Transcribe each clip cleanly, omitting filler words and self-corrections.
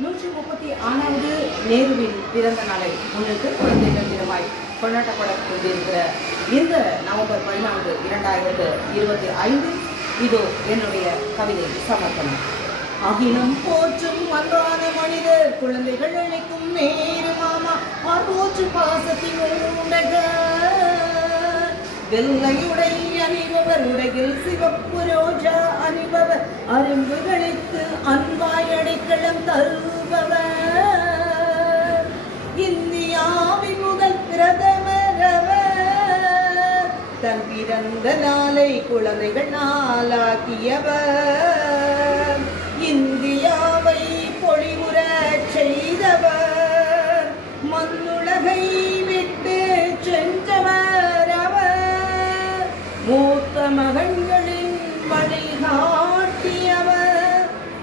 136வது நேருவின் பிறந்த நாளை முன்னிட்டு குழந்தைகள் தினமாய் கொண்டாடப்படக் கொண்டிருக்கிற இந்த நவம்பர் 14, 2025 இதோ என்னுடைய கவிதை சமர்ப்பணம். அகிலம் போற்றும் அன்பான மனிதர் குழந்தைகள் அழைக்கும் நேரு மாமா போற்றும் பாசத்தின் வெள்ளையுடை அணிபவர் உடையில் சிவப்பு ரோஜா அணிபவர் அரும்புகளுக்கு அன்பாய் அடைக்கலம் தருபவர் இந்தியாவின் முதல் பிரதமர் அவர் தன் பிறந்த நாளை குழந்தைகள் நாளாக்கியவர் இந்தியாவை பொழிவுற செய்தவர் மண்ணுலகை விட்டு சென்றவர் அவர் மூத்த மகன்களின் வழிகாட்டியவர்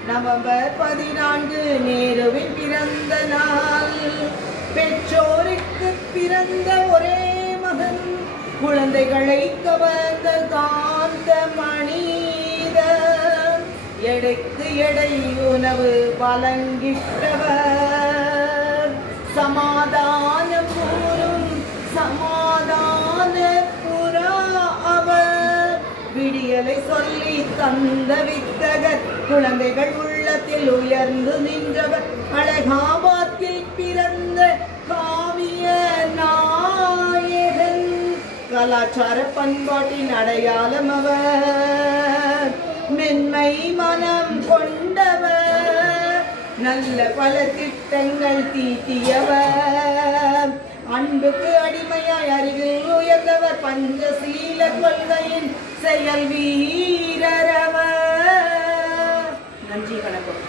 நவம்பர் 14 நேருவின் பிறந்த நாள் பெற்றோருக்கு பிறந்த ஒரே மகன் குழந்தைகளை கவர்ந்த காந்த மனிதர் எடைக்கு எடை உணவு வழங்கிட்டவர் சமாதானம் கூறும் சமாதான புறா அவர் விடியலை சொல்லி தந்த வித்தகர் குழந்தைகள் உள்ளத்தில் உயர்ந்து நின்றவர் அலகாபாத்தில் பிறந்த காவிய நாயகன் கலாச்சார பண்பாட்டின் அடையாளம் அவர் மென்மை மனம் கொண்டவர் நல்ல பல திட்டங்கள் தீட்டியவர் அன்புக்கு அடிமையாய் அறிவில் உயர்ந்தவர் பஞ்சசீல கொள்கையின் செயல் வீரரவர். நன்றி, வணக்கம்.